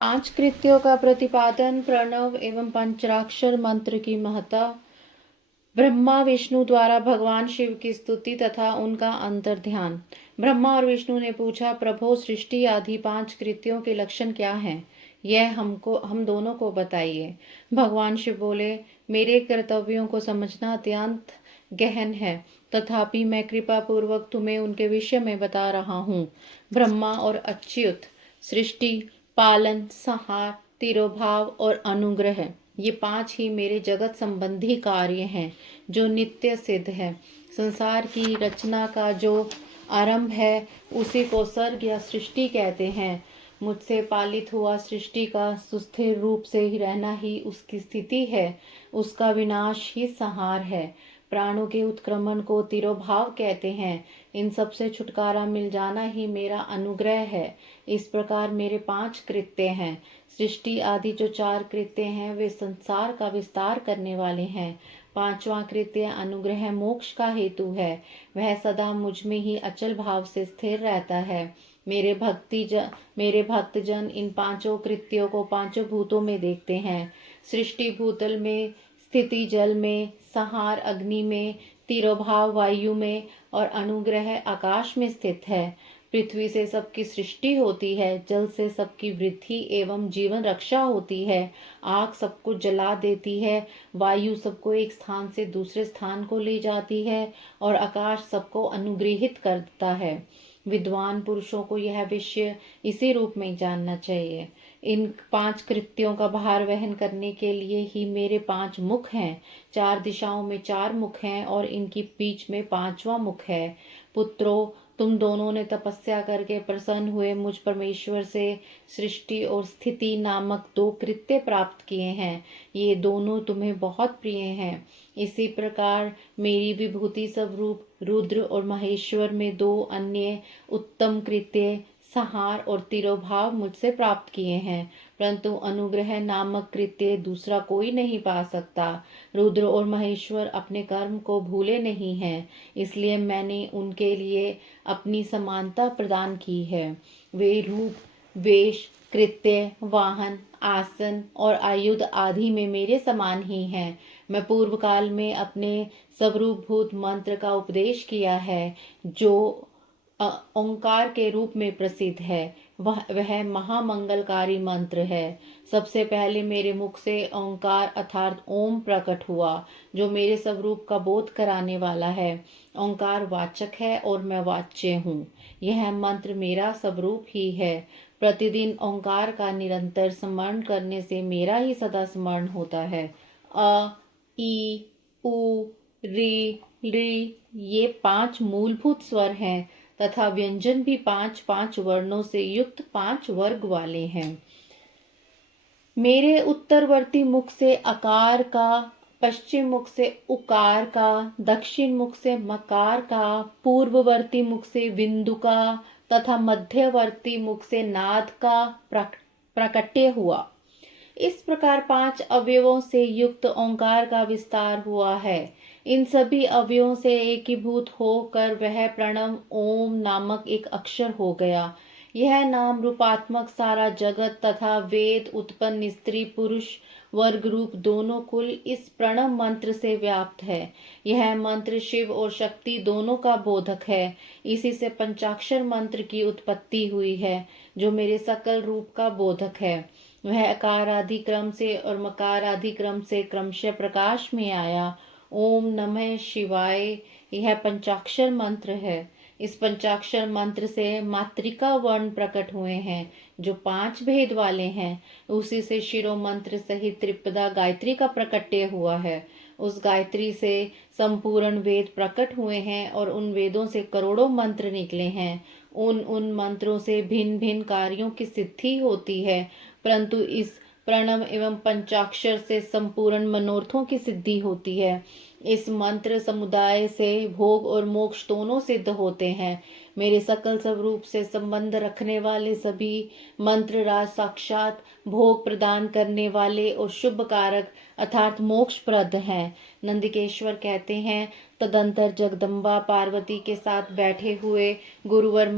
पांच कृत्यों का प्रतिपादन, प्रणव एवं पंचाक्षर मंत्र की महत्ता, ब्रह्मा विष्णु द्वारा भगवान शिव की स्तुति तथा उनका अंतर ध्यान। ब्रह्मा और विष्णु ने पूछा, प्रभो सृष्टि आदि पांच कृत्यों के लक्षण क्या हैं? यह हम दोनों को बताइए। भगवान शिव बोले, मेरे कर्तव्यों को समझना अत्यंत गहन है, तथापि मैं कृपा पूर्वक तुम्हें उनके विषय में बता रहा हूँ। ब्रह्मा और अच्युत, सृष्टि, पालन, संहार, तिरोभाव और अनुग्रह, ये पांच ही मेरे जगत संबंधी कार्य हैं जो नित्य सिद्ध है। संसार की रचना का जो आरंभ है उसी को सर्ग या सृष्टि कहते हैं। मुझसे पालित हुआ सृष्टि का सुस्थिर रूप से ही रहना ही उसकी स्थिति है, उसका विनाश ही संहार है। प्राणों के उत्क्रमण को तिरोभाव कहते हैं। इन सब से छुटकारा मिल जाना ही मेरा अनुग्रह है। इस प्रकार मेरे पांच कृत्य हैं। सृष्टि आदि जो चार कृत्य हैं वे संसार का विस्तार करने वाले हैं। पांचवा कृत्य अनुग्रह मोक्ष का हेतु है। वह सदा मुझ में ही अचल भाव से स्थिर रहता है। मेरे भक्तजन इन पांचों कृत्यों को पांचों भूतों में देखते हैं। सृष्टि भूतल में, स्थिति जल में, संहार अग्नि में, तिरोभाव वायु में और अनुग्रह आकाश में स्थित है। पृथ्वी से सबकी सृष्टि होती है, जल से सबकी वृद्धि एवं जीवन रक्षा होती है, आग सबको जला देती है, वायु सबको एक स्थान से दूसरे स्थान को ले जाती है और आकाश सबको अनुग्रहित करता है। विद्वान पुरुषों को यह विषय इसी रूप में जानना चाहिए। इन पांच कृत्यों का भार वहन करने के लिए ही मेरे पांच मुख हैं। चार दिशाओं में चार मुख हैं और इनकी बीच में पांचवा मुख है। पुत्रों, तुम दोनों ने तपस्या करके प्रसन्न हुए मुझ परमेश्वर से सृष्टि और स्थिति नामक दो कृत्य प्राप्त किए हैं। ये दोनों तुम्हें बहुत प्रिय हैं। इसी प्रकार मेरी विभूति स्वरूप रुद्र और महेश्वर में दो अन्य उत्तम कृत्य संहार और तिरोभाव मुझसे प्राप्त किए हैं, परंतु अनुग्रह नामक कृत्य दूसरा कोई नहीं पा सकता। रुद्र और महेश्वर अपने कर्म को भूले नहीं हैं, इसलिए मैंने उनके लिए अपनी समानता प्रदान की है। वे रूप, वेश, कृत्य, वाहन, आसन और आयुध आदि में मेरे समान ही हैं। मैं पूर्व काल में अपने स्वरूपभूत मंत्र का उपदेश किया है जो ओंकार के रूप में प्रसिद्ध है। वह महामंगलकारी मंत्र है। सबसे पहले मेरे मुख से ओंकार अर्थात ओम प्रकट हुआ, जो मेरे स्वरूप का बोध कराने वाला है। ओंकार वाचक है और मैं वाच्य हूँ। यह मंत्र मेरा स्वरूप ही है। प्रतिदिन ओंकार का निरंतर स्मरण करने से मेरा ही सदा स्मरण होता है। अ, ई, उ, री, ली, ये पांच मूलभूत स्वर हैं तथा व्यंजन भी पांच पांच वर्णों से युक्त पांच वर्ग वाले हैं। मेरे उत्तरवर्ती मुख से अकार का, पश्चिम मुख से उकार का, दक्षिण मुख से मकार का, पूर्ववर्ती मुख से बिंदु का तथा मध्यवर्ती मुख से नाद का प्रकट्य हुआ। इस प्रकार पांच अवयवों से युक्त ओंकार का विस्तार हुआ है। इन सभी अवयवों से एकीभूत होकर वह प्रणव ओम नामक एक अक्षर हो गया। यह नाम रूपात्मक सारा जगत तथा वेद उत्पन्न स्त्री पुरुष वर्ग रूप दोनों कुल इस प्रणव मंत्र से व्याप्त है। यह मंत्र शिव और शक्ति दोनों का बोधक है। इसी से पंचाक्षर मंत्र की उत्पत्ति हुई है, जो मेरे सकल रूप का बोधक है। वह अकार आदि क्रम से और मकार आदि क्रम से क्रमशः प्रकाश में आया। ओम नमः शिवाय यह पंचाक्षर मंत्र है। इस पंचाक्षर मंत्र से मातृका वर्ण प्रकट हुए हैं, जो पांच भेद वाले हैं। उसी से शिरो मंत्र सहित त्रिपदा गायत्री का प्रकट्य हुआ है। उस गायत्री से संपूर्ण वेद प्रकट हुए हैं और उन वेदों से करोड़ों मंत्र निकले हैं। उन मंत्रों से भिन्न भिन्न कार्यों की सिद्धि होती है, परंतु इस प्रणव एवं पंचाक्षर से संपूर्ण मनोरथों की सिद्धि होती है। इस मंत्र समुदाय से भोग और मोक्ष दोनों सिद्ध होते हैं। मेरे सकल स्वरूप से संबंध रखने वाले सभी मंत्र राज साक्षात भोग प्रदान करने वाले और शुभ कारक अर्थात मोक्ष प्रद हैं। नंदिकेश्वर कहते हैं, तदंतर जगदम्बा पार्वती के साथ बैठे हुए गुरुवर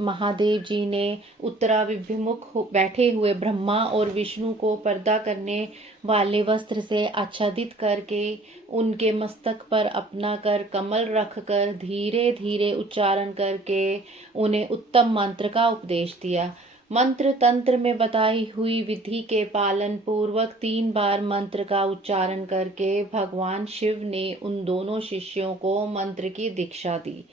महादेव जी ने उत्तराभिमुख बैठे हुए ब्रह्मा और विष्णु को पर्दा करने वाले वस्त्र से आच्छादित करके उनके मस्तक पर अपना कर कमल रखकर धीरे धीरे उच्चारण करके उन्हें उत्तम मंत्र का उपदेश दिया। मंत्र तंत्र में बताई हुई विधि के पालन पूर्वक 3 बार मंत्र का उच्चारण करके भगवान शिव ने उन दोनों शिष्यों को मंत्र की दीक्षा दी।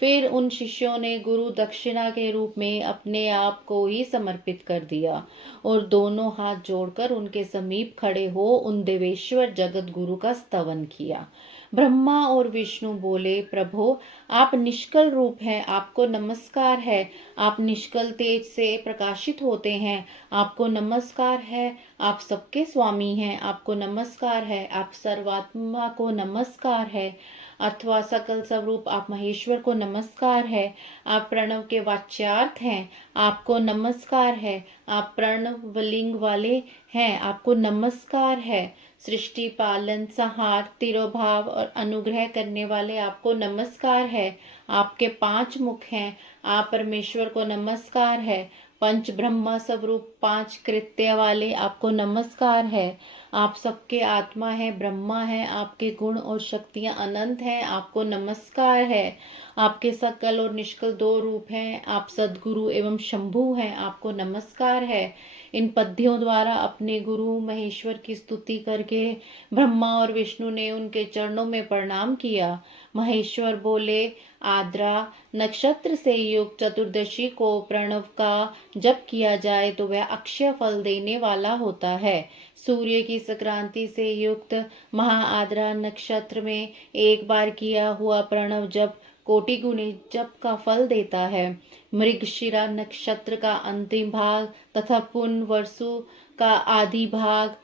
फिर उन शिष्यों ने गुरु दक्षिणा के रूप में अपने आप को ही समर्पित कर दिया और दोनों हाथ जोड़कर उनके समीप खड़े हो उन देवेश्वर जगत गुरु का स्तवन किया। ब्रह्मा और विष्णु बोले, प्रभो आप निष्कल रूप हैं, आपको नमस्कार है। आप निष्कल तेज से प्रकाशित होते हैं, आपको नमस्कार है। आप सबके स्वामी हैं, आपको नमस्कार है। आप सर्वात्मा को नमस्कार है अथवा सकल स्वरूप आप महेश्वर को नमस्कार है। आप प्रणव के वाच्यार्थ हैं, आपको नमस्कार है। आप प्रणवलिंग वाले हैं, आपको नमस्कार है। सृष्टि पालन संहार तिरोभाव और अनुग्रह करने वाले आपको नमस्कार है। आपके 5 मुख हैं, आप परमेश्वर को नमस्कार है। पंच ब्रह्मा स्वरूप 5 कृत्य वाले आपको नमस्कार है। आप सबके आत्मा है, ब्रह्मा है। आपके गुण और शक्तियां अनंत हैं, आपको नमस्कार है। आपके सकल और निष्कल 2 रूप हैं, आप सद्गुरु एवं शंभु हैं, आपको नमस्कार है। इन पद्यों द्वारा अपने गुरु महेश्वर की स्तुति करके ब्रह्मा और विष्णु ने उनके चरणों में प्रणाम किया। महेश्वर बोले, आद्रा नक्षत्र से युक्त चतुर्दशी को प्रणव का जप किया जाए तो वह अक्षय फल देने वाला होता है। सूर्य की संक्रांति से युक्त महाआद्रा नक्षत्र में एक बार किया हुआ प्रणव जप कोटि गुणी जप का फल देता है। मृगशिरा नक्षत्र का अंतिम भाग तथा पुनर्वसु का आदि भाग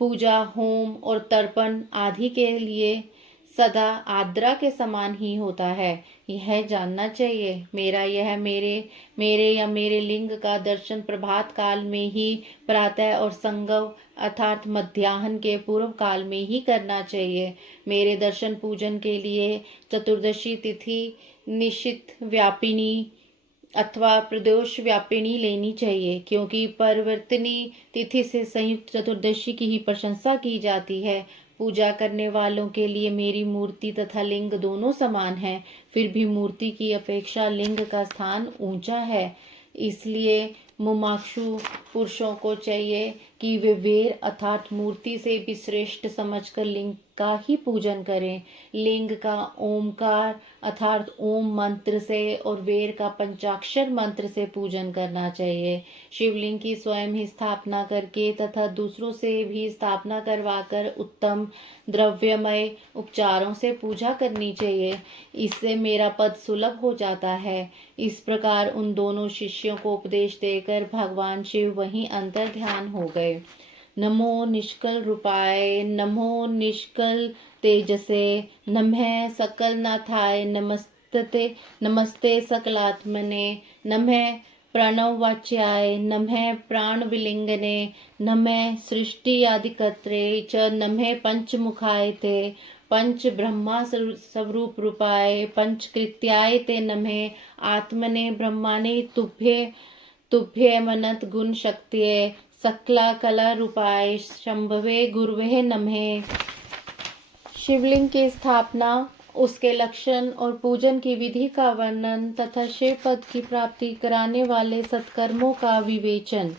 पूजा होम और तर्पण आदि के लिए सदा आद्रा के समान ही होता है। यह जानना चाहिए। मेरे या मेरे लिंग का दर्शन प्रभात काल में ही, प्रातः और संगव अर्थात मध्याह्न के पूर्व काल में ही करना चाहिए। मेरे दर्शन पूजन के लिए चतुर्दशी तिथि निशित व्यापिनी अथवा प्रदोष व्यापिनी लेनी चाहिए, क्योंकि परिवर्तनी तिथि से संयुक्त चतुर्दशी की ही प्रशंसा की जाती है। पूजा करने वालों के लिए मेरी मूर्ति तथा लिंग दोनों समान हैं, फिर भी मूर्ति की अपेक्षा लिंग का स्थान ऊंचा है। इसलिए मुमुक्षु पुरुषों को चाहिए कि वे वेर अर्थात मूर्ति से भी श्रेष्ठ समझकर लिंग का ही पूजन करें। लिंग का ओमकार अर्थात ओम मंत्र से और वेर का पंचाक्षर मंत्र से पूजन करना चाहिए। शिवलिंग की स्वयं ही स्थापना करके तथा दूसरों से भी स्थापना करवाकर उत्तम द्रव्यमय उपचारों से पूजा करनी चाहिए। इससे मेरा पद सुलभ हो जाता है। इस प्रकार उन दोनों शिष्यों को उपदेश देकर भगवान शिव वहीं अंतर ध्यान हो गए। नमो निष्कल रूपाय, नमो निष्कल तेजसे, नमः सकल नाथाय, नमस्ते सकलात्मने, नमः प्रणववाच्याय, नमः प्राण विलिंगने, नमः सृष्टि आदिकर्त्रे च, नमः पंचमुखाय ते, पंच ब्रह्मा स्वरूप रूपाय, पंचकृत्याय ते नमः, आत्मने ब्रह्माणे तुभ्ये मनत गुण शक्तिये, सकला कला रूपाय शंभवे गुरुवे नमः। शिवलिंग की स्थापना, उसके लक्षण और पूजन की विधि का वर्णन तथा शिव पद की प्राप्ति कराने वाले सत्कर्मों का विवेचन।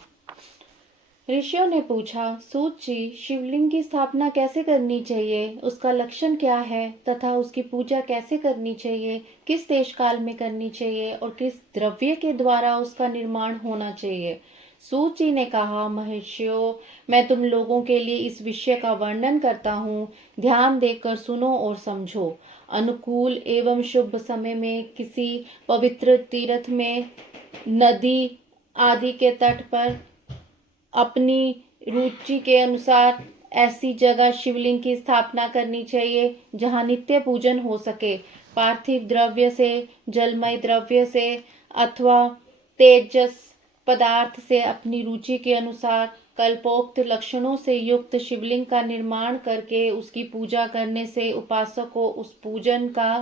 ऋषियों ने पूछा, सूत जी, शिवलिंग की स्थापना कैसे करनी चाहिए, उसका लक्षण क्या है तथा उसकी पूजा कैसे करनी चाहिए, किस देश काल में करनी चाहिए और किस द्रव्य के द्वारा उसका निर्माण होना चाहिए। सूत जी ने कहा, महर्षियों, मैं तुम लोगों के लिए इस विषय का वर्णन करता हूँ, ध्यान देकर सुनो और समझो। अनुकूल एवं शुभ समय में किसी पवित्र तीर्थ में, नदी आदि के तट पर अपनी रुचि के अनुसार ऐसी जगह शिवलिंग की स्थापना करनी चाहिए जहाँ नित्य पूजन हो सके। पार्थिव द्रव्य से, जलमय द्रव्य से अथवा तेजस पदार्थ से अपनी रुचि के अनुसार कल्पोक्त लक्षणों से युक्त शिवलिंग का निर्माण करके उसकी पूजा करने से उपासक को उस पूजन का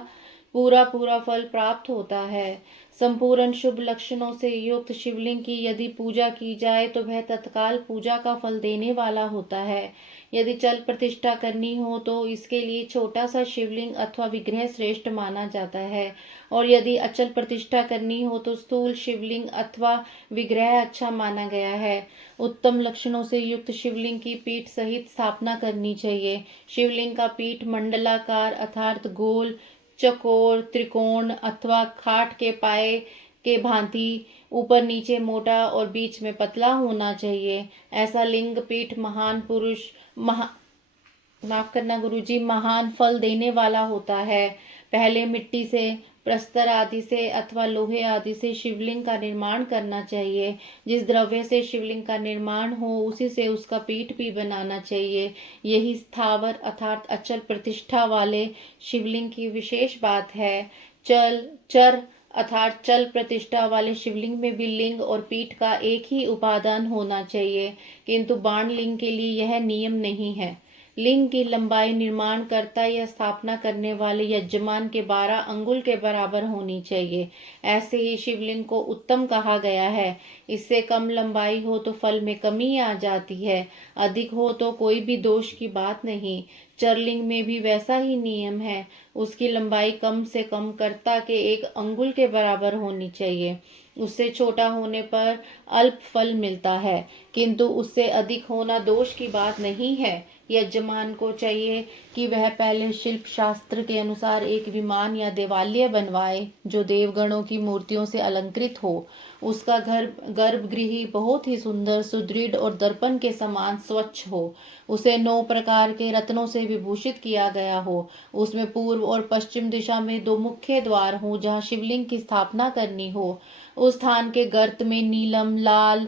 पूरा फल प्राप्त होता है। संपूर्ण शुभ लक्षणों से युक्त शिवलिंग की यदि पूजा की जाए तो वह तत्काल पूजा का फल देने वाला होता है। यदि चल प्रतिष्ठा करनी हो तो इसके लिए छोटा सा शिवलिंग अथवा विग्रह श्रेष्ठ माना जाता है, और यदि अचल प्रतिष्ठा करनी हो तो स्थूल शिवलिंग अथवा विग्रह अच्छा माना गया है। उत्तम लक्षणों से युक्त शिवलिंग की पीठ सहित स्थापना करनी चाहिए। शिवलिंग का पीठ मंडलाकार अर्थात गोल, चकोर, त्रिकोण अथवा खाट के पाए के भांति ऊपर नीचे मोटा और बीच में पतला होना चाहिए। ऐसा लिंग पीठ महान पुरुष माफ करना गुरुजी, महान फल देने वाला होता है। पहले मिट्टी से, प्रस्तर आदि से अथवा लोहे आदि से शिवलिंग का निर्माण करना चाहिए। जिस द्रव्य से शिवलिंग का निर्माण हो उसी से उसका पीठ भी बनाना चाहिए। यही स्थावर अर्थात अचल प्रतिष्ठा वाले शिवलिंग की विशेष बात है। चर अर्थात चल प्रतिष्ठा वाले शिवलिंग में भी लिंग और पीठ का एक ही उपादान होना चाहिए, किंतु बाण लिंग के लिए यह नियम नहीं है। लिंग की लंबाई निर्माणकर्ता या स्थापना करने वाले यजमान के 12 अंगुल के बराबर होनी चाहिए। ऐसे ही शिवलिंग को उत्तम कहा गया है। इससे कम लंबाई हो तो फल में कमी आ जाती है, अधिक हो तो कोई भी दोष की बात नहीं। चरलिंग में भी वैसा ही नियम है। उसकी लंबाई कम से कम कर्ता के 1 अंगुल के बराबर होनी चाहिए। उससे छोटा होने पर अल्प फल मिलता है, किंतु उससे अधिक होना दोष की बात नहीं है। यजमान को चाहिए कि वह पहले शिल्प शास्त्र के अनुसार एक विमान या देवालय बनवाए जो देवगणों की मूर्तियों से अलंकृत हो। उसका गर्भगृह बहुत ही सुंदर, सुदृढ़ और दर्पण के समान स्वच्छ हो। उसे 9 प्रकार के रत्नों से विभूषित किया गया हो। उसमें पूर्व और पश्चिम दिशा में 2 मुख्य द्वार हो जहाँ शिवलिंग की स्थापना करनी हो। उस स्थान के गर्त में नीलम, लाल,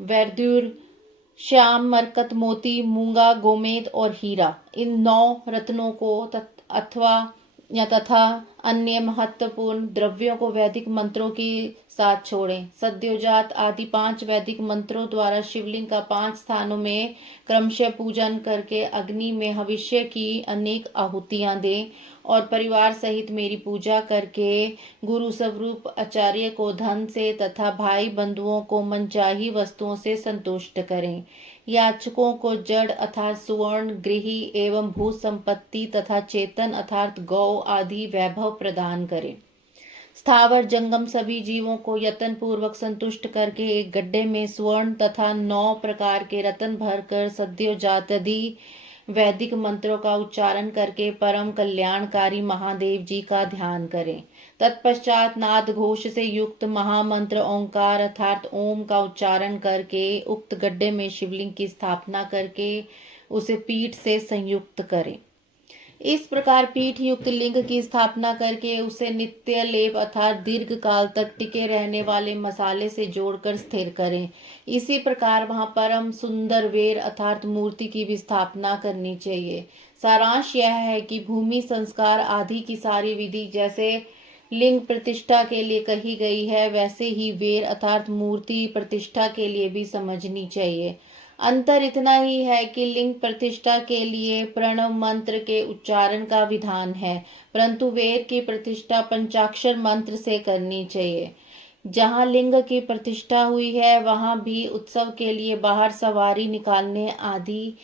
वैदुर, श्याम, मरकत, मोती, मूंगा, गोमेद और हीरा, इन 9 रत्नों को तथा अन्य महत्वपूर्ण द्रव्यों को वैदिक मंत्रों के साथ छोड़ें। सद्योजात आदि 5 वैदिक मंत्रों द्वारा शिवलिंग का 5 स्थानों में क्रमशः पूजन करके अग्नि में हविष्य की अनेक आहुतियां दें और परिवार सहित मेरी पूजा करके गुरु स्वरूप आचार्य को धन से तथा भाई बंधुओं को मनचाही वस्तुओं से संतुष्ट करें। याचकों को जड़ अर्थात सुवर्ण, गृही एवं भू संपत्ति तथा चेतन अर्थात गौ आदि वैभव प्रदान करें। स्थावर जंगम सभी जीवों को यत्न पूर्वक संतुष्ट करके एक गड्ढे में स्वर्ण तथा 9 प्रकार के रत्न भरकर सद्योजातादि वैदिक मंत्रों का उच्चारण करके परम कल्याणकारी महादेव जी का ध्यान करें। तत्पश्चात नाद घोष से युक्त महामंत्र ओंकार अर्थात ओम का उच्चारण करके उक्त गड्ढे में शिवलिंग की स्थापना करके उसे पीठ से संयुक्त करें। इस प्रकार पीठ युक्त लिंग की स्थापना करके उसे नित्य लेप अर्थात दीर्घ काल तक टिके रहने वाले मसाले से जोड़कर स्थिर करें। इसी प्रकार वहां परम सुंदर वेर अर्थात मूर्ति की भी स्थापना करनी चाहिए। सारांश यह है कि भूमि संस्कार आदि की सारी विधि जैसे लिंग प्रतिष्ठा के लिए कही गई है वैसे ही वेर अर्थात मूर्ति प्रतिष्ठा के लिए भी समझनी चाहिए। अंतर इतना ही है कि लिंग प्रतिष्ठा के लिए प्रणव मंत्र के उच्चारण का विधान है, परंतु वेद की प्रतिष्ठा पंचाक्षर मंत्र से करनी चाहिए। जहाँ लिंग की प्रतिष्ठा हुई है वहाँ भी उत्सव के लिए बाहर सवारी निकालने आदि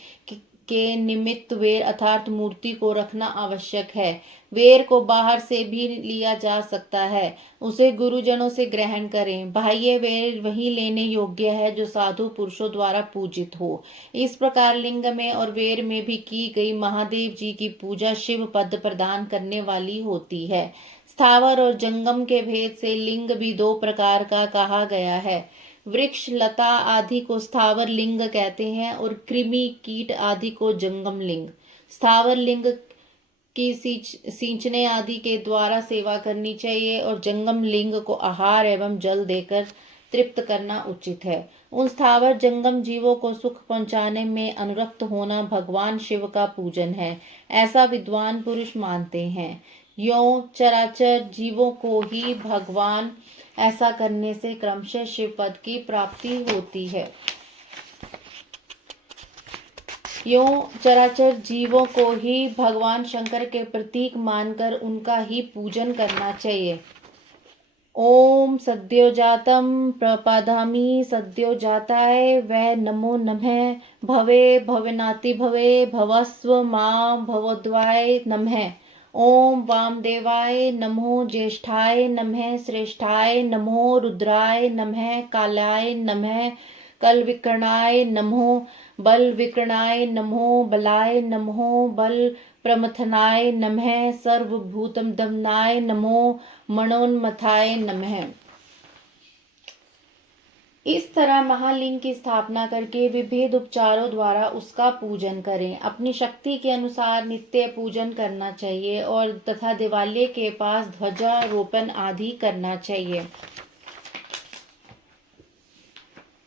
के निमित्त वेर अर्थात मूर्ति को रखना आवश्यक है। वेर को बाहर से भी लिया जा सकता है, उसे गुरुजनों से ग्रहण करें। बाह्य वेर वही लेने योग्य है जो साधु पुरुषों द्वारा पूजित हो। इस प्रकार लिंग में और वेर में भी की गई महादेव जी की पूजा शिव पद प्रदान करने वाली होती है। स्थावर और जंगम के भेद से लिंग भी 2 प्रकार का कहा गया है। वृक्ष, लता आदि को स्थावर लिंग कहते हैं और कृमि, कीट आदि को जंगम लिंग। स्थावर लिंग की सींचने आदि के द्वारा सेवा करनी चाहिए और जंगम लिंग को आहार एवं जल देकर तृप्त करना उचित है। उन स्थावर जंगम जीवों को सुख पहुंचाने में अनुरक्त होना भगवान शिव का पूजन है, ऐसा विद्वान पुरुष मानते हैं। यों चराचर जीवों को ही भगवान ऐसा करने से क्रमशः शिव पद की प्राप्ति होती है। यूं चराचर जीवों को ही भगवान शंकर के प्रतीक मानकर उनका ही पूजन करना चाहिए। ओम सद्योजातं प्रपदामि सद्योजाताय वै नमो नमः। भवे भवनाति भवे भवस्व मां भवोद्वाय नमः। ओम वामदेवाय नमो ज्येष्ठाय नमः श्रेष्ठाय नमो रुद्राय नमः कालाय नमः कलविक्रणाय नमो बलविक्रणाय नमो बलाय नमो बल प्रमथनाय नमः सर्वभूतम दमनाय नमो मणोन्मथाय नमः। इस तरह महालिंग की स्थापना करके विविध उपचारों द्वारा उसका पूजन करें। अपनी शक्ति के अनुसार नित्य पूजन करना चाहिए और तथा दिवाली के पास ध्वजारोपण आदि करना चाहिए।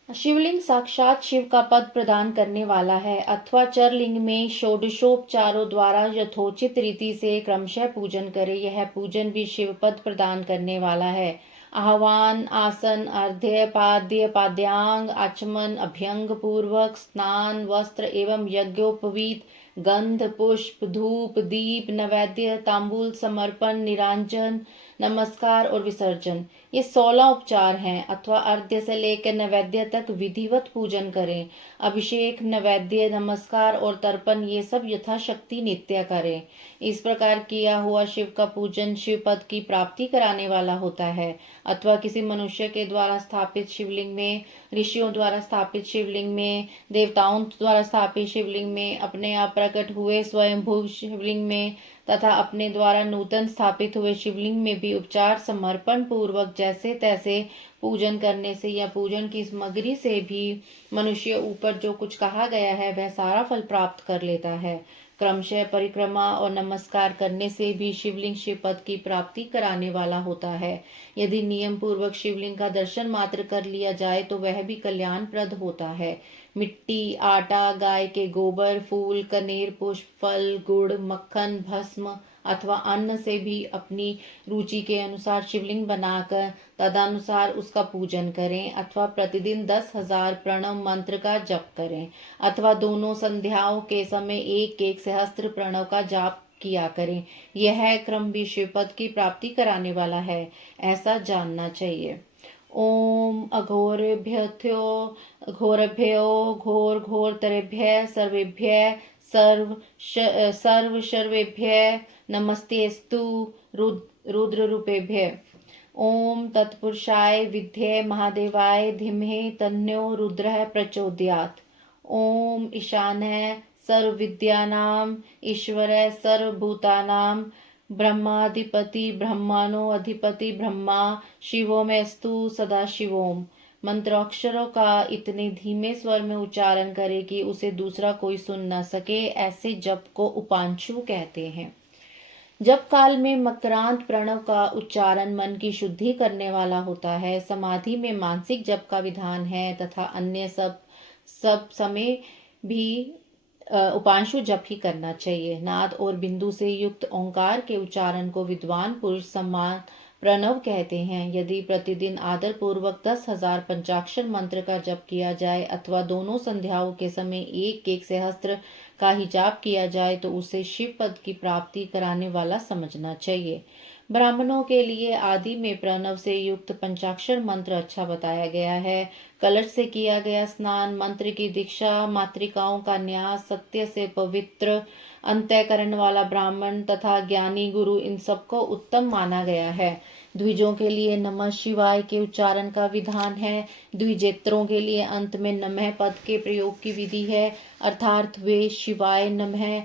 शिवलिंग साक्षात शिव का पद प्रदान करने वाला है अथवा चरलिंग में षोडशोपचारों द्वारा यथोचित रीति से क्रमशः पूजन करे। यह पूजन भी शिव पद प्रदान करने वाला है। आह्वान, आसन, अर्घ्य, पाद्य, पाद्यांग, आचमन, अभ्यंग पूर्वक स्नान, वस्त्र एवं यज्ञोपवीत, गंध, पुष्प, धूप, दीप, नैवेद्य, तांबूल समर्पण, निरांजन, नमस्कार और विसर्जन, ये 16 उपचार हैं। अथवा अर्घ्य से लेकर नैवेद्य तक विधिवत पूजन करें। अभिषेक, नैवेद्य, नमस्कार और तर्पण ये सब यथाशक्ति नित्य करें। इस प्रकार किया हुआ शिव का पूजन शिव पद की प्राप्ति कराने वाला होता है। अथवा किसी मनुष्य के द्वारा स्थापित शिवलिंग में, ऋषियों द्वारा स्थापित शिवलिंग में, देवताओं द्वारा स्थापित शिवलिंग में, अपने आप प्रकट हुए स्वयंभू शिवलिंग में तथा अपने द्वारा नूतन स्थापित हुए शिवलिंग में भी उपचार समर्पण पूर्वक जैसे तैसे पूजन करने से या पूजन की सामग्री से भी मनुष्य ऊपर जो कुछ कहा गया है वह सारा फल प्राप्त कर लेता है। क्रमशः परिक्रमा और नमस्कार करने से भी शिवलिंग शिव पद की प्राप्ति कराने वाला होता है। यदि नियम पूर्वक शिवलिंग का दर्शन मात्र कर लिया जाए तो वह भी कल्याणप्रद होता है। मिट्टी, आटा, गाय के गोबर, फूल, कनेर, पुष्प, फल, गुड़, मक्खन, भस्म अथवा अन्न से भी अपनी रुचि के अनुसार शिवलिंग बनाकर तदनुसार उसका पूजन करें। अथवा प्रतिदिन 10,000 प्रणव मंत्र का जप करें अथवा दोनों संध्याओं के समय एक सहस्त्र प्रणव का जाप किया करें। यह क्रम भी शिवपद की प्राप्ति कराने वाला है, ऐसा जानना चाहिए। ओम अघोरेभ्यो घोर घोरतरेभ्य सर्वेभ्य सर्वेभ्य नमस्तेस्तु रुद्र रूपेभ्य। ओम तत्पुरुषाय विद्ये महादेवाय धीमहि तन्नो रुद्रः प्रचोदयात्। ओम ईशानः सर्वविद्यानां ईश्वरः सर्वभूतानां ब्रह्माधिपति ब्रह्माणो अधिपति ब्रह्मा शिवोमेस्तु सदा शिवोम। मंत्राक्षरों का इतने धीमे स्वर में उच्चारण करे कि उसे दूसरा कोई सुन न सके, ऐसे जप को उपांशु कहते हैं। जप काल में मकरांत प्रणव का उच्चारण मन की शुद्धि करने वाला होता है। समाधि में मानसिक जप का विधान है तथा अन्य सब समय भी उपांशु जप ही करना चाहिए। नाद और बिंदु से युक्त ओंकार के उच्चारण को विद्वान पुरुष सम्मान प्रणव कहते हैं। यदि प्रतिदिन आदर पूर्वक 10,000 पंचाक्षर मंत्र का जप किया जाए अथवा दोनों संध्याओं के समय एक सहस्त्र का ही जाप किया जाए तो उसे शिव पद की प्राप्ति कराने वाला समझना चाहिए। ब्राह्मणों के लिए आदि में प्रणव से युक्त पंचाक्षर मंत्र अच्छा बताया गया है। कलश से किया गया स्नान, मंत्र की दीक्षा, मातृकाओं का न्यास, सत्य से पवित्र अंतःकरण वाला ब्राह्मण तथा ज्ञानी गुरु, इन सबको उत्तम माना गया है। द्विजों के लिए नमः शिवाय के उच्चारण का विधान है। द्विजेत्रों के लिए अंत में नमः पद के प्रयोग की विधि है, अर्थात वे शिवाय नमः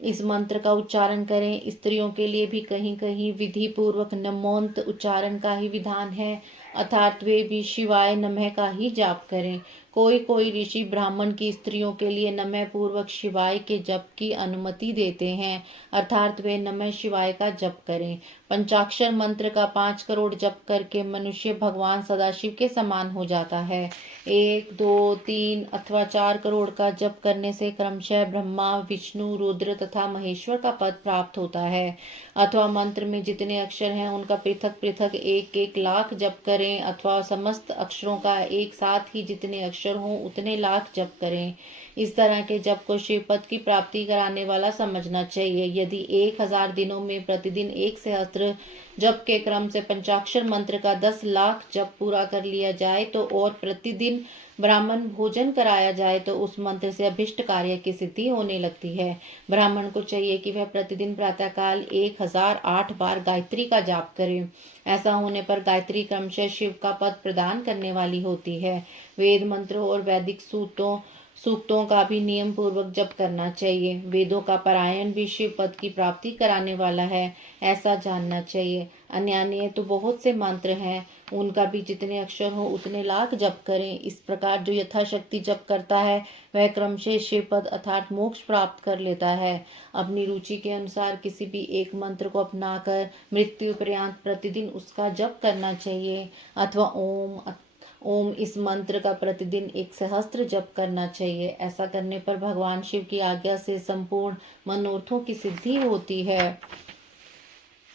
इस मंत्र का उच्चारण करें। स्त्रियों के लिए भी कहीं कहीं विधि पूर्वक नमोन्त उच्चारण का ही विधान है, अर्थात वे भी शिवाय नमः का ही जाप करें। कोई ऋषि ब्राह्मण की स्त्रियों के लिए नमः पूर्वक शिवाय के जप की अनुमति देते हैं, अर्थात वे नमः शिवाय का जप करें। पंचाक्षर मंत्र का 5 करोड़ जप करके मनुष्य भगवान सदाशिव के समान हो जाता है। 1, 2, 3 अथवा 4 करोड़ का जप करने से क्रमशः ब्रह्मा, विष्णु, रुद्र तथा महेश्वर का पद प्राप्त होता है। अथवा मंत्र में जितने अक्षर हैं उनका पृथक पृथक 1 लाख जप करें अथवा समस्त अक्षरों का एक साथ ही जितने अक्षर अक्षर हों उतने लाख जप करें। इस तरह के जप को शिवपद की प्राप्ति कराने वाला समझना चाहिए। यदि 1000 दिनों में प्रतिदिन 1 सहस्त्र जप के क्रम से पंचाक्षर मंत्र का 10 लाख जप पूरा कर लिया जाए तो और प्रतिदिन ब्राह्मण भोजन कराया जाए तो उस मंत्र से अभिष्ट कार्य की सिद्धि होने लगती है। ब्राह्मण को चाहिए कि वह प्रतिदिन प्रातःकाल 1008 बार गायत्री का जाप करे। ऐसा होने पर गायत्री क्रमशः शिव का पद प्रदान करने वाली होती है। वेद मंत्रों और वैदिक सूक्तों का भी नियम पूर्वक जप करना चाहिए। वेदों का पारायण भी शिव पद की प्राप्ति कराने वाला है, ऐसा जानना चाहिए। अन्य तो बहुत से मंत्र हैं, उनका भी जितने अक्षर हो उतने लाख जप करें। इस प्रकार जो यथाशक्ति जप करता है वह क्रमशः शिव पद अर्थात मोक्ष प्राप्त कर लेता है। अपनी रुचि के अनुसार किसी भी एक मंत्र को अपनाकर मृत्यु पर्यंत प्रतिदिन उसका जप करना चाहिए, अथवा ओम इस मंत्र का प्रतिदिन 1 सहस्त्र जप करना चाहिए। ऐसा करने पर भगवान शिव की आज्ञा से संपूर्ण मनोरथों की सिद्धि होती है।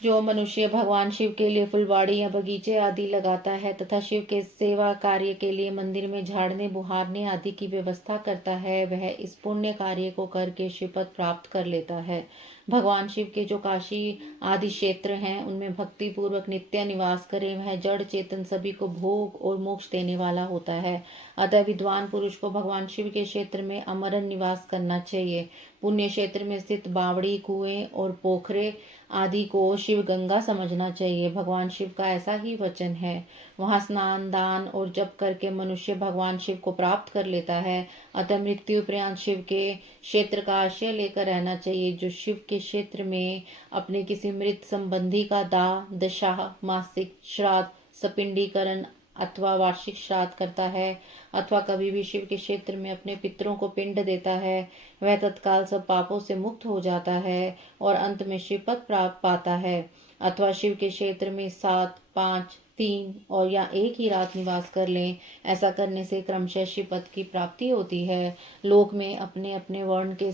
जो मनुष्य भगवान शिव के लिए फुलवाड़ी या बगीचे आदि लगाता है तथा शिव के सेवा कार्य के लिए मंदिर में झाड़ने बुहारने आदि की व्यवस्था करता है, वह इस पुण्य कार्य को करके शिवपद प्राप्त कर लेता है। भगवान शिव के जो काशी आदि क्षेत्र हैं उनमें भक्ति पूर्वक नित्य निवास करे, वह जड़ चेतन सभी को भोग और मोक्ष देने वाला होता है। अतः विद्वान पुरुष को भगवान शिव के क्षेत्र में अमरन निवास करना चाहिए। पुण्य क्षेत्र में स्थित बावड़ी, कुएं और पोखरे आदि को शिव गंगा समझना चाहिए। भगवान शिव का ऐसा ही वचन है। वहाँ स्नान, दान और जप करके मनुष्य भगवान शिव को प्राप्त कर लेता है। अतः मृत्यु पर्यंत शिव के क्षेत्र का आश्रय लेकर रहना चाहिए। जो शिव के क्षेत्र में अपने किसी मृत संबंधी का दाह, दशा, मासिक श्राद्ध, सपिंडीकरण अथवा वार्षिक श्राद्ध करता है, अथवा कभी भी शिव के क्षेत्र में अपने पितरों को पिंड देता है, वह तत्काल सब पापों से मुक्त हो जाता है और अंत में शिवपद प्राप्त पाता है। अथवा शिव के क्षेत्र में 7, 5, 3 और या एक ही रात निवास कर लें। ऐसा करने से क्रमशः शिवपद की प्राप्ति होती है। लोक में अपने अपने वर्ण के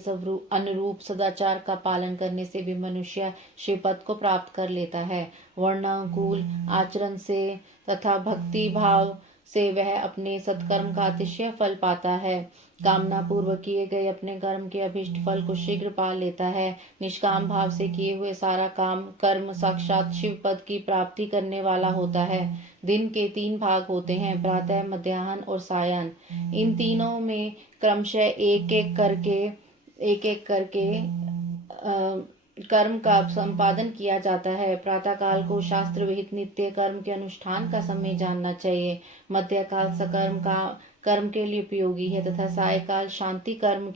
अनुरूप सदाचार का पालन करने से भी मनुष्य शिवपद को प्राप्त कर लेता है। वर्णानुकूल आचरण से तथा भक्ति भाव से वह अपने सत्कर्म का अतिशय फल पाता है। कामना पूर्वक किए गए अपने कर्म के अभिष्ट फल को शीघ्र पा लेता है। निष्काम भाव से किए हुए सारा काम कर्म साक्षात शिव पद की प्राप्ति करने वाला होता है। दिन के 3 भाग होते हैं, प्रातः, मध्याह्न और सायं। इन तीनों में क्रमशः एक एक करके कर्म का संपादन किया जाता है। प्रातःकाल को शास्त्र विहित नित्य कर्म के अनुष्ठान का समय जानना चाहिए। मध्यकाल कर्म के लिए उपयोगी है तथा सायकाल शांति कर्म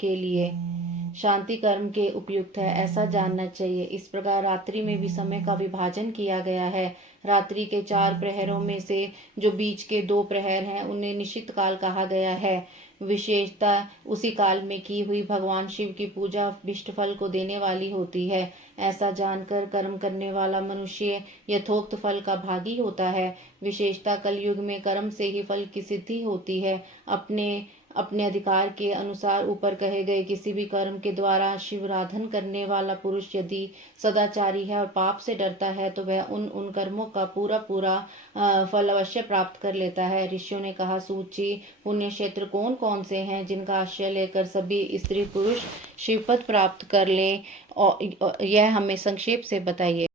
के उपयुक्त है, ऐसा जानना चाहिए। इस प्रकार रात्रि में भी समय का विभाजन किया गया है। रात्रि के 4 प्रहरों में से जो बीच के 2 प्रहर हैं उन्हें निश्चित काल कहा गया है। विशेषता उसी काल में की हुई भगवान शिव की पूजा इष्ट फल को देने वाली होती है। ऐसा जानकर कर्म करने वाला मनुष्य यथोक्त फल का भागी होता है। विशेषता कलयुग में कर्म से ही फल की सिद्धि होती है। अपने अधिकार के अनुसार ऊपर कहे गए किसी भी कर्म के द्वारा शिवराधन करने वाला पुरुष यदि सदाचारी है और पाप से डरता है तो वह उन कर्मों का पूरा फल अवश्य प्राप्त कर लेता है। ऋषियों ने कहा, सूची पुण्य क्षेत्र कौन कौन से हैं जिनका आश्रय लेकर सभी स्त्री पुरुष शिवपद प्राप्त कर ले, और यह हमें संक्षेप से बताइए।